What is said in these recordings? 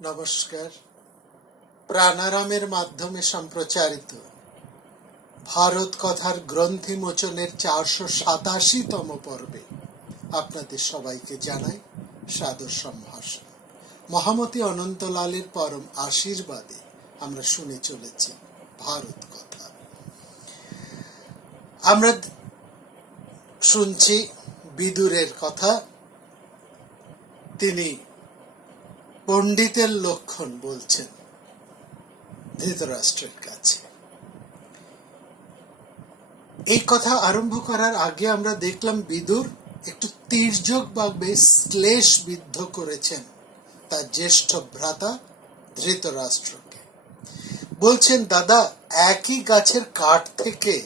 নমস্কার। প্রাণারামের মাধ্যমে সম্প্রচারিত ভারত কথার গ্রন্থি মোচনের 487তম পর্বে আপনাদের সবাইকে জানাই সাদর সম্ভাষণ। মহামতি অনন্তলালের পরম আশীর্বাদে আমরা শুনে চলেছি ভারত কথা। আমরা শুনছি বিদুরের কথা। তিনি পণ্ডিতের লক্ষণ বলছেন ধৃতরাষ্ট্রের কাছে। এই কথা আরম্ভ করার আগে আমরা দেখলাম বিদুর একটু তির্যক ভাবে শ্লেষ বিদ্ধ করেছেন তার জ্যেষ্ঠ ভ্রাতা ধৃতরাষ্ট্রকে। বলছেন, দাদা, একই গাছের কাঠ থেকে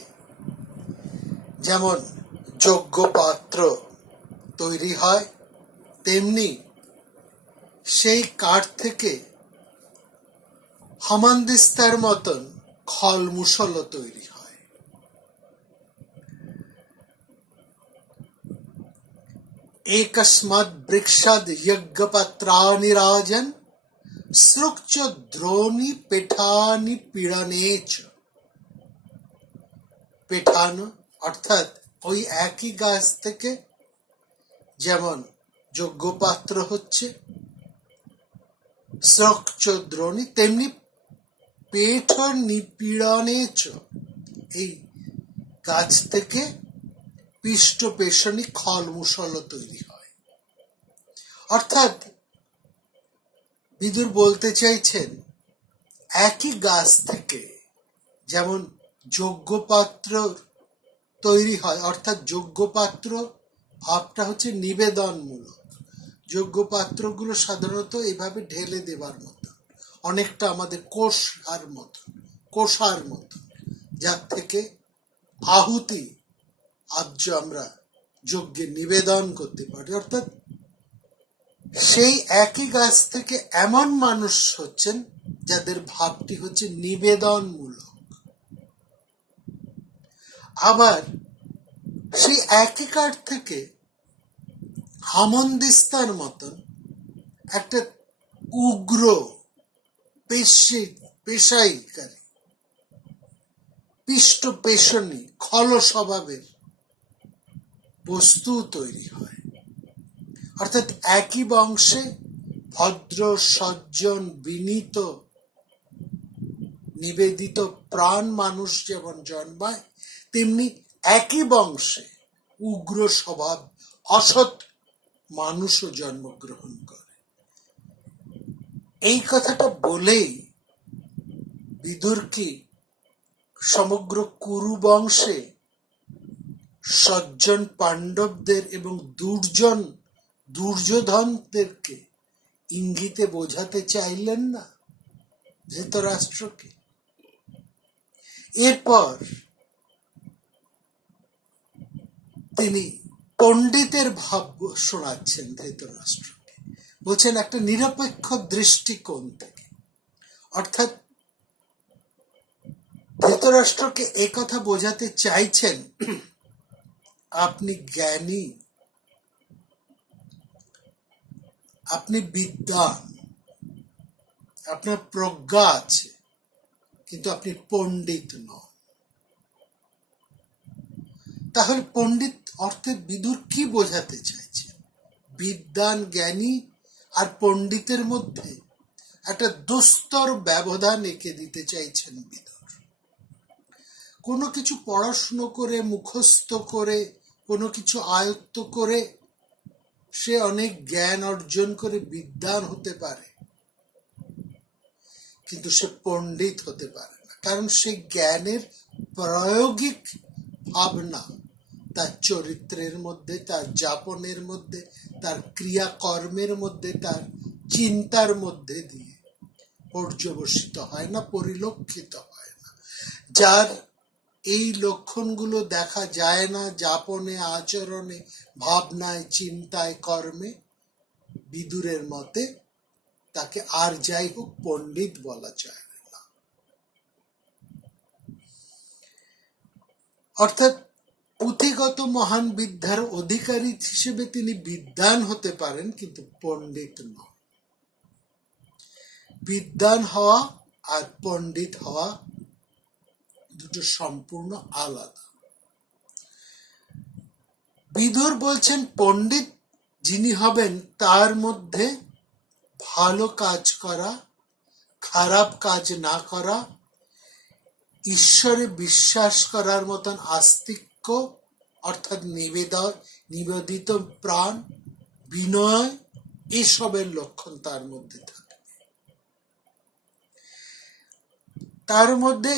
যেমন যোগ্য পাত্র তৈরি হয়, তেমনি সেই কাঠ থেকে হামানদিস্তার মতন খল মুসল তৈরি হয়। একস্মাৎ বৃক্ষাদ যজ্ঞপত্রানি রাজন সৃক্চ দ্রোণী পেঠানি পীড়নেচ। পেঠানো অর্থাৎ ওই একই গাছ থেকে যেমন যজ্ঞপাত্র হচ্ছে সৃক্চ দ্রোণী, তেমনি পেঠ নিপীড়নেচ, এই গাছ থেকে পিষ্ট পেশনি খল মুসল তৈরি হয়। অর্থাৎ বিদুর বলতে চাইছেন, একই গাছ থেকে যেমন যজ্ঞপাত্র তৈরি হয়, অর্থাৎ যজ্ঞপাত্র ভাবটা হচ্ছে নিবেদনমূলক। যজ্ঞপাত্রগুলো সাধারণত এভাবে ঢেলে দেবার মতো, অনেকটা আমাদের কোষার মতো, যার থেকে আহুতি আর্য আমরা যজ্ঞে নিবেদন করতে পারি। অর্থাৎ সেই একই গাছ থেকে এমন মানুষ হচ্ছেন যাদের ভাবটি হচ্ছে নিবেদনমূলক। আবার সেই একই কাঠ থেকে হামনদিস্তার মতন একটা উগ্র পেশাইকারী পিষ্ট পেশনী খল স্বভাবের বস্তু তৈরি হয়। অর্থাৎ একই বংশে ভদ্র সজ্জন বিনীত নিবেদিত প্রাণ মানুষ যেমন জন্মায়, তেমনি একই বংশে উগ্র স্বভাব অসৎ মানুষও জন্মগ্রহণ করে। এই কথাটা বলেই বিদুর কি সমগ্র কুরু বংশে সজ্জন পাণ্ডবদের এবং দুর্যোধনদেরকে ইঙ্গিতে বোঝাতে চাইলেন না ধৃতরাষ্ট্রকে? এরপর তিনি পণ্ডিতের ভাব শোনাচ্ছেন ধৃতরাষ্ট্রকে। বলছেন একটা নিরপেক্ষ দৃষ্টিকোণ থেকে। অর্থাৎ ধৃতরাষ্ট্রকে একথা বোঝাতে চাইছেন, আপনি জ্ঞানী, আপনি বিদ্বান, আপনার প্রজ্ঞা আছে, কিন্তু আপনি পণ্ডিত নন। তাহলে পণ্ডিত অর্থে বিদুর কি বোঝাতে চাইছেন? বিদ্বান জ্ঞানী আর পণ্ডিতের মধ্যে একটা দুস্তর ব্যবধান এঁকে দিতে চাইছেন বিদুর। কোনো কিছু পড়াশুনো করে, মুখস্থ করে, কোনো কিছু আয়ত্ত করে সে অনেক জ্ঞান অর্জন করে বিদ্বান হতে পারে, কিন্তু সে পণ্ডিত হতে পারে না। কারণ সে জ্ঞানের প্রায়োগিক ভাবনা তার চরিত্রের মধ্যে, তার যাপনের মধ্যে, তার ক্রিয়াকর্মের মধ্যে, তার চিন্তার মধ্যে দিয়ে পর্যবসিত হয় না, পরিলক্ষিত হয় না। যার এই লক্ষণগুলো দেখা যায় না যাপনে, আচরণে, ভাবনায়, চিন্তায়, কর্মে, বিদুরের মতে তাকে আর যাই হোক পণ্ডিত বলা যায় না। অর্থাৎ পুঁথিগত মহান বিদ্যার অধিকারী হিসেবে তিনি বিদ্বান হতে পারেন, কিন্তু পণ্ডিত নন। বিদ্বান হওয়া আর পণ্ডিত হওয়া দুটো সম্পূর্ণ আলাদা। বিদুর বলছেন পণ্ডিত যিনি হবেন তার মধ্যে ভালো কাজ করা, খারাপ কাজ না করা, ঈশ্বরে বিশ্বাস করার মতন আস্তিক্য অর্থাৎ নিবেদিত প্রাণ, বিনয়, এসবের লক্ষণ তার মধ্যে থাকে। তার মধ্যে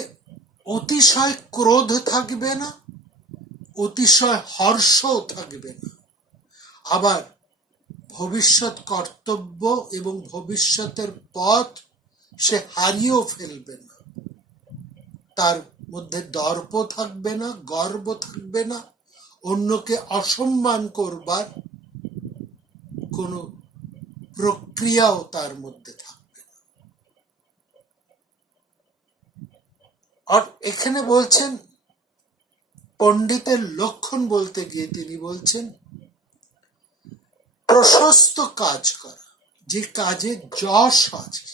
অতিশয় ক্রোধ থাকবে না, অতিশয় হর্ষও থাকবে না, আবার ভবিষ্যৎ কর্তব্য এবং ভবিষ্যতের পথ সে হারিয়েও ফেলবে না। তার মধ্যে দর্প থাকবে না, গর্ব থাকবে না, অন্যকে অসম্মান করবার কোনো প্রক্রিয়াও তার মধ্যে থাকবে না। আর এখানে বলছেন পণ্ডিতের লক্ষণ বলতে গিয়ে তিনি বলছেন প্রশস্ত কাজ করা, যে কাজে যশ আছে,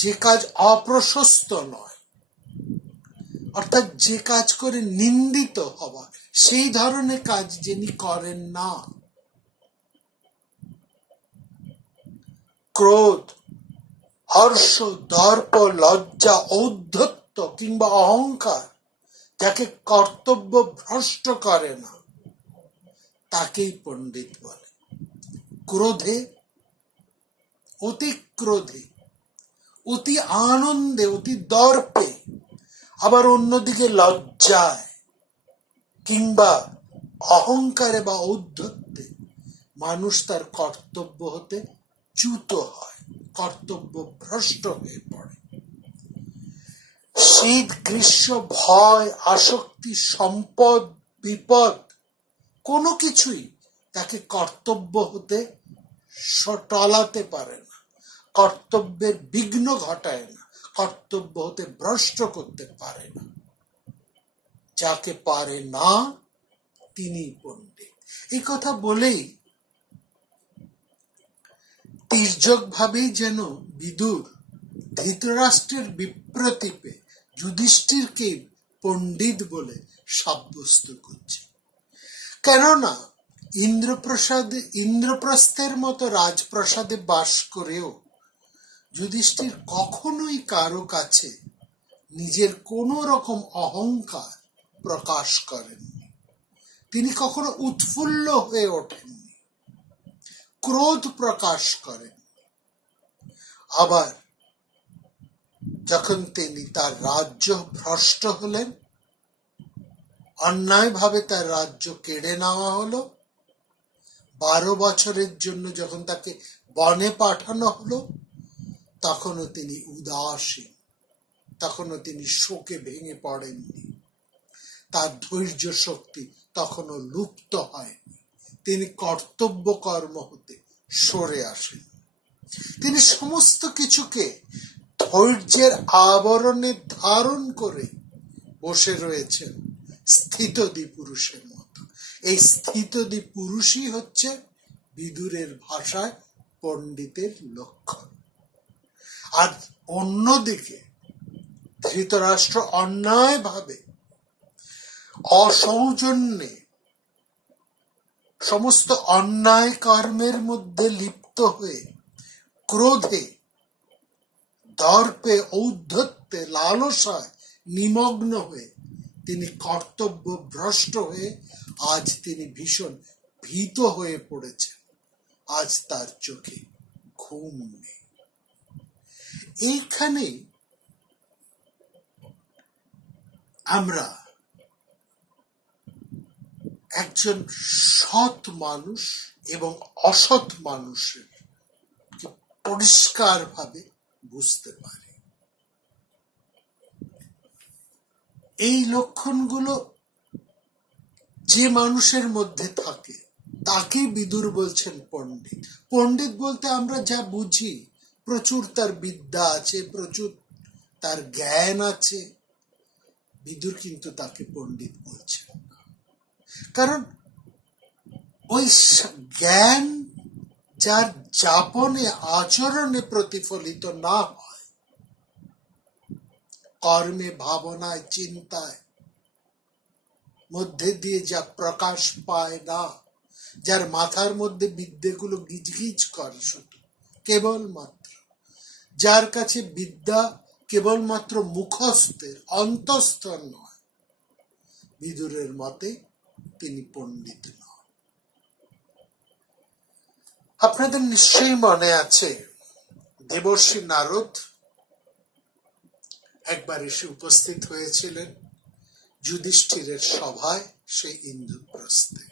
যে কাজ অপ্রশস্ত নয়, অর্থাৎ যে কাজ করে নিন্দিত হওয়া, সেই ধরনের কাজ যিনি করেন না। ক্রোধ, হর্ষ, দর্প, লজ্জা, ঔদ্ধত্য কিংবা অহংকার যাকে কর্তব্য ভ্রষ্ট করে না তাকেই পণ্ডিত বলে। ক্রোধে, অতি ক্রোধে, অতি আনন্দে, অতি দর্পে, আবার অন্যদিকে লজ্জায় কিংবা অহংকারে বা ঔদ্ধত্যে মানুষ তার কর্তব্য হতে চ্যুত হয়, কর্তব্য ভ্রষ্ট হয়ে পড়ে। শীত, গ্রীষ্ম, ভয়, আসক্তি, সম্পদ, বিপদ কোনো কিছুই তাকে কর্তব্য হতে টলাতে পারে না, কর্তব্যের বিঘ্ন ঘটায় না, কর্তব্য হতে ভ্রষ্ট করতে পারে না। যাকে পারে না তিনি পণ্ডিত। এই কথা বলেই তির্যক ভাবেই যেন বিদুর ধৃতরাষ্ট্রের বিপ্রতীপে যুধিষ্ঠিরকে পণ্ডিত বলে সাব্যস্ত করছে। কেননা ইন্দ্রপ্রস্থের মতো রাজপ্রাসাদে বাস করেও যুধিষ্ঠির কখনোই কারো কাছে নিজের কোনো রকম অহংকার প্রকাশ করেননি। তিনি কখনো উৎফুল্ল হয়ে ওঠেননি, ক্রোধ প্রকাশ করেন। আবার যখন তিনি তার রাজ্য ভ্রষ্ট হলেন, অন্যায়ভাবে তার রাজ্য কেড়ে নেওয়া হলো, 12 বছরের জন্য যখন তাকে বনে পাঠানো হলো, তখনও তিনি উদাসীন, তখনও তিনি শোকে ভেঙে পড়েননি। তার ধৈর্য শক্তি তখনও লুপ্ত হয়নি। তিনি কর্তব্য কর্ম হতে সরে আসেন। তিনি সমস্ত কিছুকে ধৈর্যের আবরণে ধারণ করে বসে রয়েছেন স্থিতদি পুরুষের মতো। এই স্থিতদি পুরুষই হচ্ছে বিদুরের ভাষায় পণ্ডিতের লক্ষণ। আর অন্যদিকে ধৃতরাষ্ট্র অন্যায়ভাবে, অসৌজন্যে, সমস্ত অন্যায় কর্মের মধ্যে লিপ্ত হয়ে, ক্রোধে, দর্পে, ঔদ্ধত্যে, লালসায় নিমগ্ন হয়ে তিনি কর্তব্য ভ্রষ্ট হয়ে আজ তিনি ভীষণ ভীত হয়ে পড়েছেন। আজ তার চোখে ঘুম নেই। এইখানে আমরা একজন সৎ মানুষ এবং অসৎ মানুষের পরিষ্কার ভাবে বুঝতে পারি। এই লক্ষণগুলো যে মানুষের মধ্যে থাকে তাকে বিদুর বলছেন পণ্ডিত। পণ্ডিত বলতে আমরা যা বুঝি, প্রচুর তার বিদ্যা আছে, প্রচুর তার জ্ঞান আছে। বিদুর কিন্তু তাকে পণ্ডিত বলছেন না, কারণ ওই জ্ঞান যার যাপনে আচরণে প্রতিফলিত না হয়, কর্মে, ভাবনায়, চিন্তায় মধ্যে দিয়ে যা প্রকাশ পায় না, যার মাথার মধ্যে বিদ্যেগুলো গিজগিজ করে, শুধু কেবলমাত্র যার কাছে বিদ্যা কেবলমাত্র মুখস্থের, অন্তঃস্থর নয়, বিদুরের মতে তিনি পণ্ডিত নন। আপনাদের নিশ্চয়ই মনে আছে, দেবর্ষি নারদ একবার এসে উপস্থিত হয়েছিলেন যুধিষ্ঠিরের সভায়, সেই ইন্দ্রপ্রস্থে।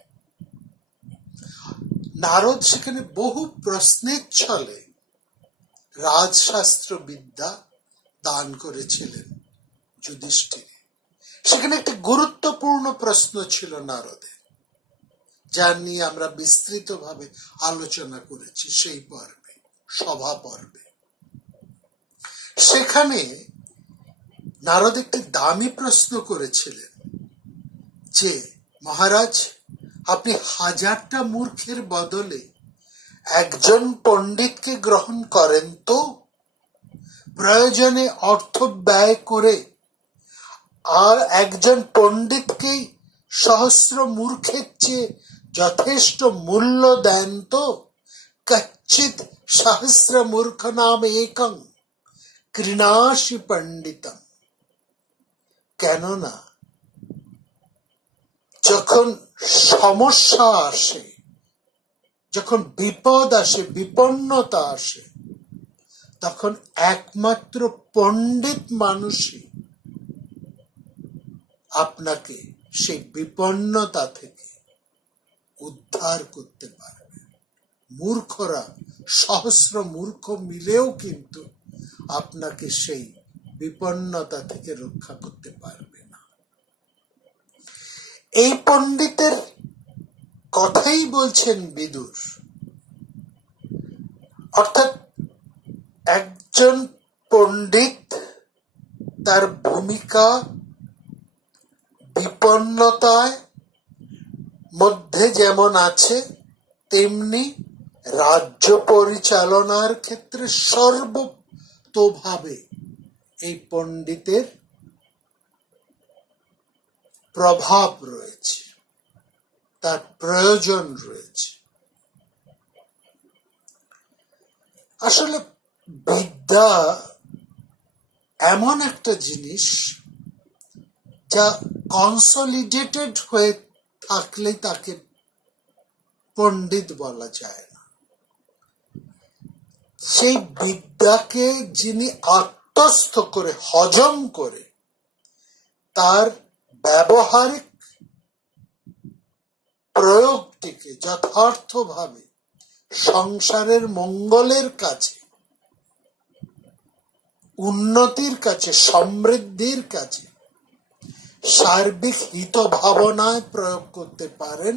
নারদ সেখানে বহু প্রশ্নের ছলে রাজশাস্ত্র বিদ্যা দান করেছিলেন যুধিষ্ঠির। সেখানে একটি গুরুত্বপূর্ণ প্রশ্ন ছিল নারদের, যা নিয়ে আমরা বিস্তৃতভাবে আলোচনা করেছি সেই পর্বে, সভা পর্বে। সেখানে নারদ একটি দামি প্রশ্ন করেছিলেন যে, মহারাজ, আপনি 1000টা মূর্খের বদলে একজন পণ্ডিতকে গ্রহণ করেন তো? প্রয়োজনে অর্থ ব্যয় করে আর একজন পণ্ডিতকেই সহস্র মূর্খের চেয়ে যথেষ্ট মূল্য দেন তো? কচ্চিৎ সহস্র মূর্খ নাম একং কৃণাসি পণ্ডিতম। কেননা যখন সমস্যা আসে, যখন বিপদ আসে, বিপন্নতা আসে, তখন একমাত্র পণ্ডিত মানুষই আপনাকে সেই বিপন্নতা থেকে উদ্ধার করতে পারবে। মূর্খরা, সহস্র মূর্খ মিলেও কিন্তু আপনাকে সেই বিপন্নতা থেকে রক্ষা করতে পারবে না। এই পণ্ডিতের কথাই বলছেন বিদুর। অর্থাৎ একজন পণ্ডিত তার ভূমিকা বিপন্নতায় মধ্যে যেমন আছে, তেমনি রাজ্য পরিচালনার ক্ষেত্রে সর্বতোভাবে এই পণ্ডিতের প্রভাব রয়েছে, তার প্রয়োজন রয়েছে। আসলে বিদ্যা এমন একটা জিনিস যা কনসলিডেটেড হয়ে থাকলে তাকে পণ্ডিত বলা যায় না। সেই বিদ্যাকে যিনি আত্মস্থ করে, হজম করে, তার ব্যবহারিক প্রয়োগটিকে যথার্থভাবে সংসারের মঙ্গলের কাছে, উন্নতির কাছে, সমৃদ্ধির কাছে, সার্বিক হিত ভাবনায় প্রয়োগ করতে পারেন,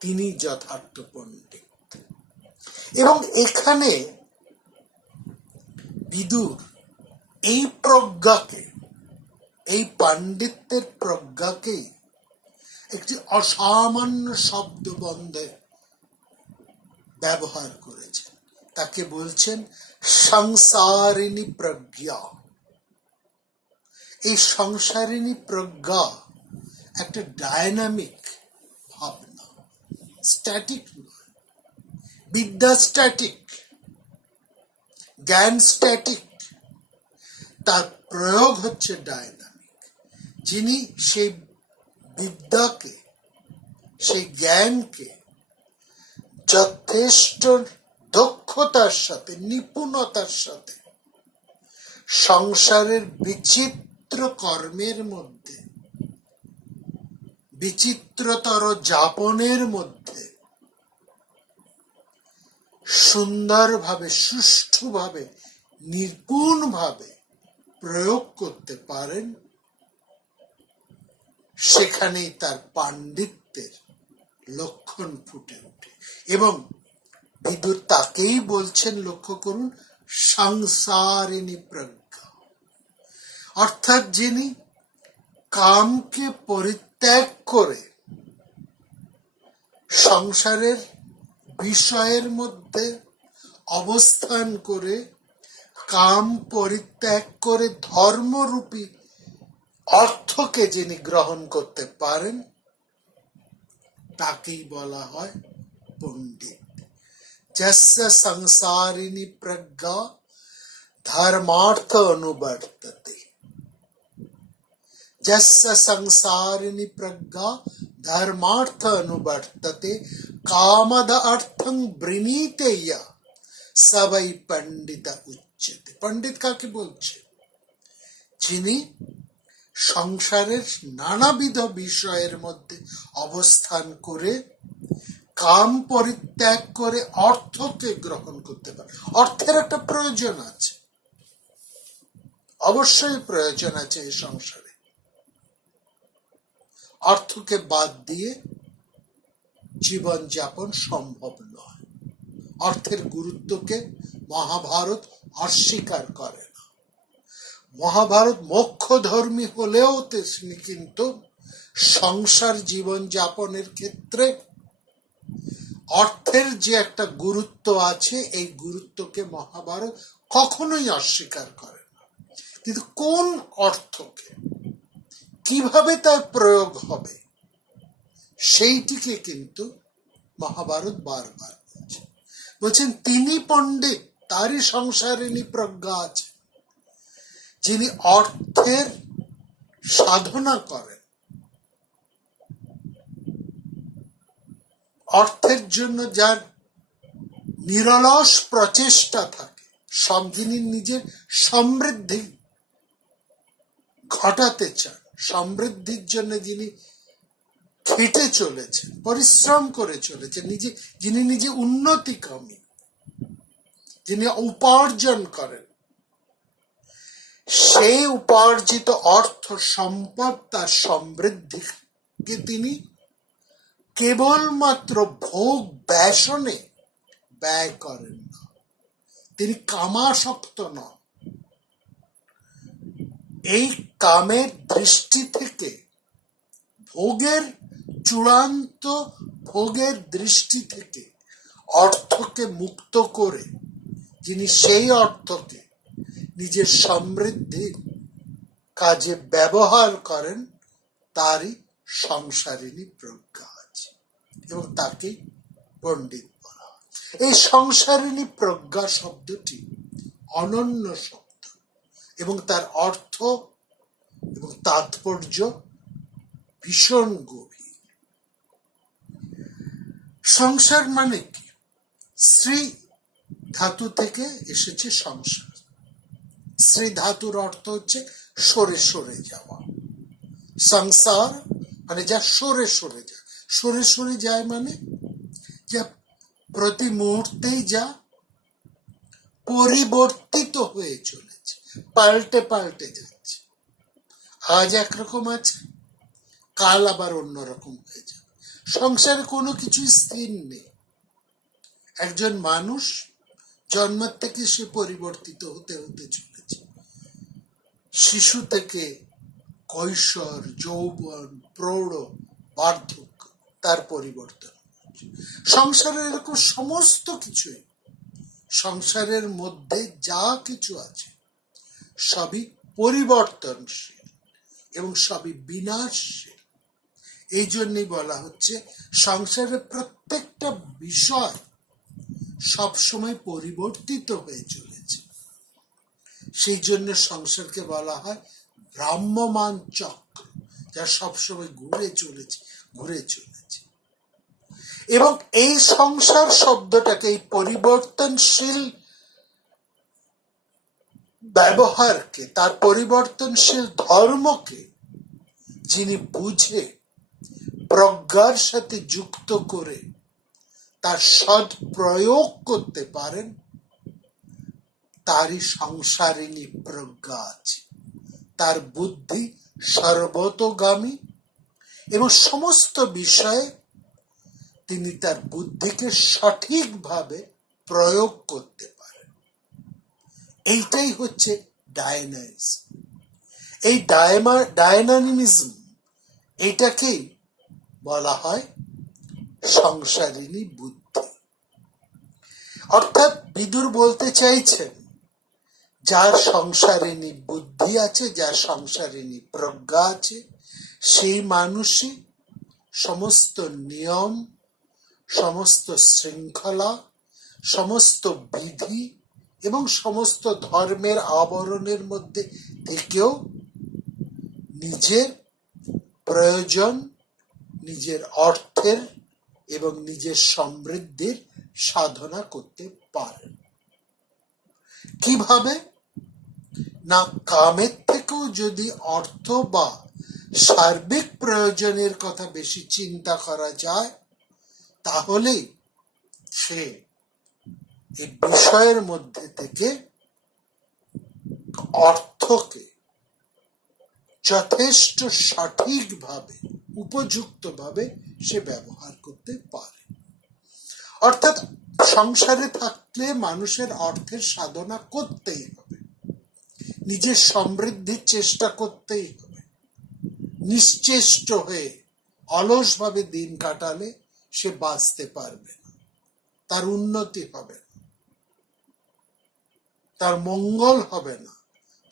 তিনি যথার্থ পণ্ডিত। এবং এখানে বিদুর এই প্রজ্ঞাকে, এই পাণ্ডিত্যের প্রজ্ঞাকে একটি অসামান্য শব্দবন্ধে ব্যবহার করেছেন। তাকে বলছেন সংসারিণী প্রজ্ঞা। এই সংসারিণী প্রজ্ঞা একটা ডায়নামিক ভাবনা, স্ট্যাটিক নয়। বিদ্যা স্ট্যাটিক, জ্ঞান স্ট্যাটিক, তার প্রয়োগ হচ্ছে ডায়নামিক। যিনি সেই বিদ্যাকে, সেই জ্ঞানকে যথেষ্ট দক্ষতার সাথে, নিপুণতার সাথে সংসারের বিচিত্র কর্মের মধ্যে, বিচিত্রতর যাপনের মধ্যে সুন্দরভাবে, সুষ্ঠুভাবে, নিপুণভাবে প্রয়োগ করতে পারেন, সেখানেই তার পাণ্ডিত্যের লক্ষণ ফুটে ওঠে। এবং বিদুর তাকেই বলছেন, লক্ষ্য করুন, সংসারিণী প্রজ্ঞা। অর্থাৎ যিনি কামকে পরিত্যাগ করে সংসারের বিষয়ের মধ্যে অবস্থান করে কাম পরিত্যাগ করে ধর্মরূপী অর্থকে যিনি গ্রহণ করতে পারেন তাকেই বলা হয় পণ্ডিত। যস্য সংসারিণী প্রজ্ঞা ধর্মার্থ অনুবর্ততে, যস্য সংসারিণী প্রজ্ঞা ধর্মার্থ অনুবর্ততে কামদ অর্থং বৃণীতে ইয়া সবই পণ্ডিত উচ্যতে। পণ্ডিত কাকে বলছে? যিনি সংসারের নানাবিধ বিষয়ের মধ্যে অবস্থান করে কাম পরিত্যাগ করে অর্থকে গ্রহণ করতে পারে। অর্থের একটা প্রয়োজন আছে, অবশ্যই প্রয়োজন আছে এই সংসারে। অর্থকে বাদ দিয়ে জীবন যাপন সম্ভব নয়। অর্থের গুরুত্বকে মহাভারত অস্বীকার করে না। মহাভারত মোক্ষধর্মী হলেও তিনি কিন্তু সংসার জীবন যাপনের ক্ষেত্রে অর্থের যে একটা গুরুত্ব আছে এই গুরুত্বকে মহাভারত কখনোই অস্বীকার করে না। কিন্তু কোন অর্থকে কিভাবে তার প্রয়োগ হবে সেইটিকে কিন্তু মহাভারত বারবার বলছেন। তিনি পণ্ডিত, তারই সংসারিণী প্রজ্ঞা আছে, যিনি অর্থের সাধনা করেন, অর্থের জন্য যার নিরলস প্রচেষ্টা থাকে, যিনি নিজের সমৃদ্ধি ঘটাতে চান, সমৃদ্ধির জন্য যিনি খেটে চলেছেন, পরিশ্রম করে চলেছেন, যিনি নিজে উন্নতিকামী, যিনি উপার্জন করেন, সেই উপার্জিত অর্থ সম্পদ তার সমৃদ্ধিকে তিনি কেবলমাত্র ভোগ ব্যসনে ব্যয় করেন না। তিনি কামাসক্ত নন। এই কামের দৃষ্টি থেকে, ভোগের চূড়ান্ত ভোগের দৃষ্টি থেকে অর্থকে মুক্ত করে যিনি সেই অর্থকে নিজের সমৃদ্ধির কাজে ব্যবহার করেন, তারই সংসারিণী প্রজ্ঞা আছে এবং তাকে পণ্ডিত বলা হয়। এই সংসারিণী প্রজ্ঞা শব্দটি অনন্য শব্দ এবং তার অর্থ এবং তাৎপর্য ভীষণ গভীর। সংসার মানে কি? শ্রী ধাতু থেকে এসেছে সংসার। শ্রী ধাতুর অর্থ হচ্ছে সরে সরে যাওয়া। সংসার মানে যা সরে সরে যায়। সরে সরে যায় মানে যা প্রতি মুহূর্তেই যা পরিবর্তিত হয়ে চলেছে, পাল্টে পাল্টে যাচ্ছে। আজ একরকম আছে, কাল আবার অন্যরকম হয়ে যাবে। সংসারে কোনো কিছু স্থির নেই। একজন মানুষ জন্মের থেকে সে পরিবর্তিত হতে হতে চলেছে। শিশু থেকে কৈশোর, যৌবন, প্রৌঢ়, বার্ধক্য, তার পরিবর্তন। সংসারের এরকম সমস্ত কিছুই, সংসারের মধ্যে যা কিছু আছে সবই পরিবর্তনশীল এবং সবই বিনাশশীল। এই জন্যই বলা হচ্ছে সংসারের প্রত্যেকটা বিষয় সবসময় পরিবর্তিত হয়ে চলেছে। সেই জন্য সংসারকে বলা হয় ভ্রাম্যমান চক্র, যা সবসময় ঘুরে চলেছে। এবং এই সংসার শব্দটাকে, এই পরিবর্তনশীল ব্যবহারকে, তার পরিবর্তনশীল ধর্মকে যিনি বুঝে প্রজ্ঞার সাথে যুক্ত করে তার সৎ প্রয়োগ করতে পারেন, তারই সংসারিণী প্রজ্ঞা আছে। তার বুদ্ধি সর্বতোগামী এবং সমস্ত বিষয়ে তিনি তার বুদ্ধিকে সঠিকভাবে প্রয়োগ করতে পারেন। এইটাই হচ্ছে ডায়নামিজম। এই ডায়নামিজম, এটাকেই বলা হয় সংসারিণী বুদ্ধি। অর্থাৎ বিদুর বলতে চাইছেন, যার সংসারিণী বুদ্ধি আছে, যার সংসারিণী প্রজ্ঞা আছে, সেই মানুষই সমস্ত নিয়ম, সমস্ত শৃঙ্খলা, সমস্ত বিধি এবং সমস্ত ধর্মের আবরণের মধ্যে থেকেও নিজের প্রয়োজন, নিজের অর্থের এবং নিজের সমৃদ্ধির সাধনা করতে পারেন। কিভাবে? না, কামের থেকেও যদি অর্থ বা সার্বিক প্রয়োজনের কথা বেশি চিন্তা করা যায়, তাহলে সে এই বিষয়ের মধ্যে থেকে অর্থকে যথেষ্ট সঠিকভাবে, উপযুক্তভাবে সে ব্যবহার করতে পারে। অর্থাৎ সংসারে থাকলে মানুষের অর্থের সাধনা করতেই হবে, নিজের সমৃদ্ধির চেষ্টা করতেই হবে। নিশ্চেষ্ট হয়ে অলসভাবে দিন কাটালে সে বাঁচতে পারবে না, তার উন্নতি হবে না, তার মঙ্গল হবে না,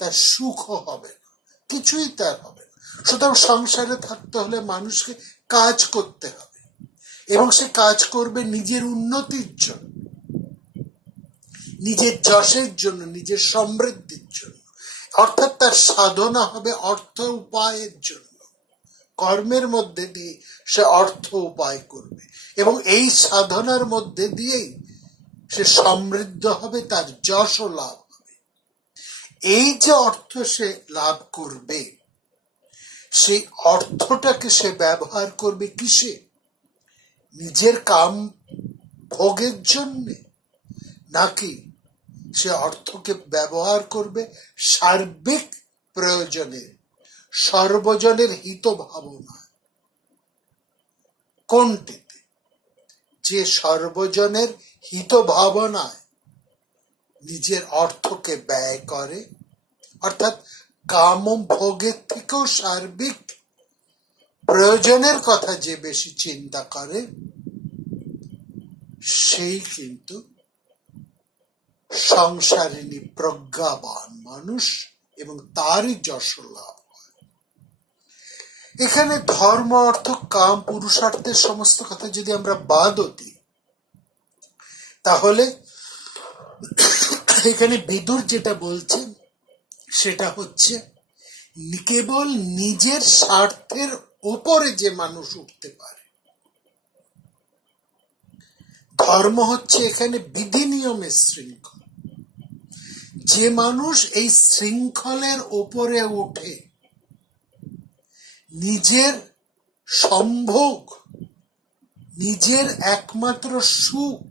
তার সুখ হবে না, কিছুই তার হবে না। সুতরাং সংসারে থাকতে হলে মানুষকে কাজ করতে হবে, এবং সে কাজ করবে নিজের উন্নতির জন্য, নিজের যশের জন্য, নিজের সমৃদ্ধির জন্য। অর্থাৎ তার সাধনা হবে অর্থ উপায়ের জন্য। কর্মের মধ্যে দিয়ে সে অর্থ উপায় করবে, এবং এই সাধনার মধ্যে দিয়েই সে সমৃদ্ধ হবে, তার যশও লাভ হবে। এই যে অর্থ সে লাভ করবে, সেই অর্থটাকে সে ব্যবহার করবে কিসে? নিজের কাম ভোগের জন্য, নাকি সে অর্থকে ব্যবহার করবে সার্বিক প্রয়োজনে, সর্বজনের হিত ভাবনা? কোনটিতে? যে সর্বজনের হিত ভাবনায় নিজের অর্থকে ব্যয় করে, অর্থাৎ কাম ভোগের থেকেও সার্বিক প্রয়োজনের কথা যে বেশি চিন্তা করে, সেই কিন্তু সংসারিণী প্রজ্ঞাবান মানুষ, এবং তারই যশ লাভ হয়। এখানে ধর্ম, অর্থ, কাম, পুরুষার্থের সমস্ত কথা যদি আমরা বাদও দিই, তাহলে এখানে বিদুর যেটা বলছেন সেটা হচ্ছে কেবল নিজের স্বার্থের ওপরে যে মানুষ উঠতে পারে। ধর্ম হচ্ছে এখানে বিধি নিয়মের শৃঙ্খল। যে মানুষ এই শৃঙ্খলের ওপরে ওঠে, নিজের সম্ভোগ, নিজের একমাত্র সুখ,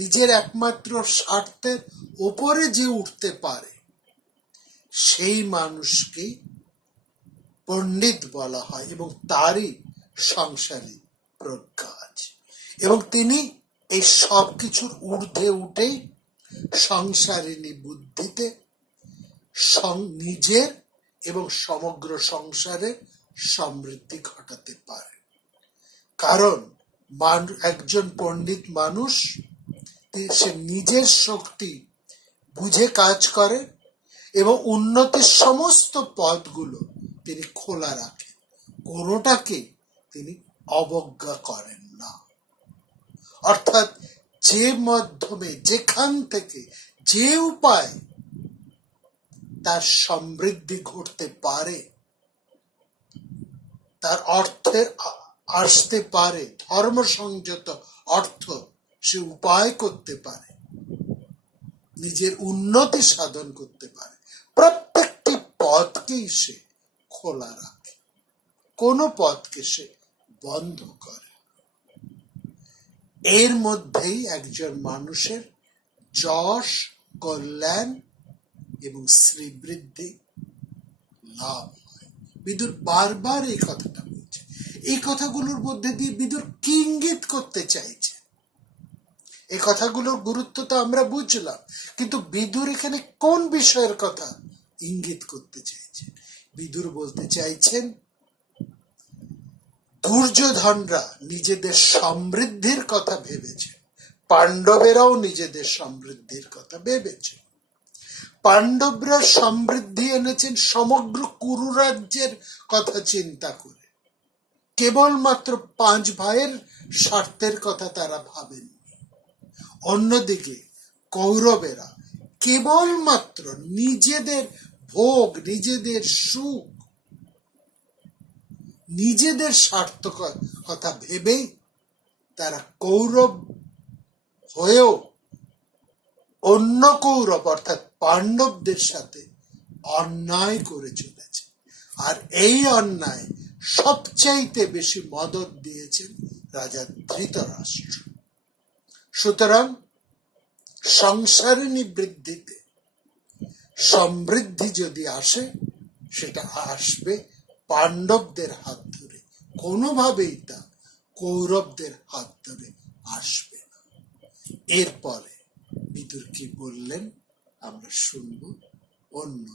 নিজের একমাত্র স্বার্থের ওপরে যে উঠতে পারে, সেই মানুষকে পণ্ডিত বলা হয়, এবং তারই সংসারী প্রজ্ঞা আছে, এবং তিনি এই সব কিছুর ঊর্ধ্বে উঠেই সংসারিণী বুদ্ধিতে নিজের এবং সমগ্র সংসারের সমৃদ্ধি ঘটাতে পারে। কারণ একজন পণ্ডিত মানুষ সে নিজের শক্তি বুঝে কাজ করে, এবং উন্নতির সমস্ত পথগুলো তিনি খোলা রাখেন, কোনোটাকে তিনি অবজ্ঞা করেন না। অর্থাৎ যে মাধ্যমে, যেখান থেকে, যে উপায় তার সমৃদ্ধি ঘটতে পারে, তার অর্থের আসতে পারে, ধর্ম সংযত অর্থ সে উপায় করতে পারে, নিজের উন্নতি সাধন করতে পারে, প্রত্যেকটি পথকেই সে খোলা রাখে, কোনো পথকে সে বন্ধ করে। এর মধ্যেই একজন মানুষের যশ, কল্যাণ এবং শ্রীবৃদ্ধি লাভ হয়। বিদুর বারবার এই কথাটা বলছে। এই কথাগুলোর মধ্যে দিয়ে বিদুর কি ইঙ্গিত করতে চাইছে? এই কথাগুলোর গুরুত্ব তো আমরা বুঝলাম, কিন্তু বিদুর এখানে কোন বিষয়ের কথা ইঙ্গিত করতে চাইছে? বিদুর বলতে চাইছেন, দুর্যোধনরা নিজেদের সমৃদ্ধির কথা ভেবেছে, পাণ্ডবেরাও নিজেদের সমৃদ্ধির কথা ভেবেছে। পাণ্ডবরা সমৃদ্ধি এনেছেন সমগ্র কুরু রাজ্যের কথা চিন্তা করে, কেবলমাত্র 5 ভাইয়ের স্বার্থের কথা তারা ভাবেন। অন্যদিকে কৌরবেরা কেবলমাত্র নিজেদের ভোগ, নিজেদের সুখ, নিজেদের স্বার্থ কথা ভেবেই তারা কৌরব হয়েও অন্য কৌরব অর্থাৎ পাণ্ডবদের সাথে অন্যায় করে চলেছে। আর এই অন্যায় সবচাইতে বেশি মদত দিয়েছেন রাজা ধৃতরাষ্ট্র। সুতরাং সংসারিণী বৃদ্ধিতে সমৃদ্ধি যদি আসে, সেটা আসবে পাণ্ডবদের হাত ধরে, কোনোভাবেই তা কৌরবদের হাত ধরে আসবে না। এরপরে বিদুর কি বললেন আমরা শুনব অন্য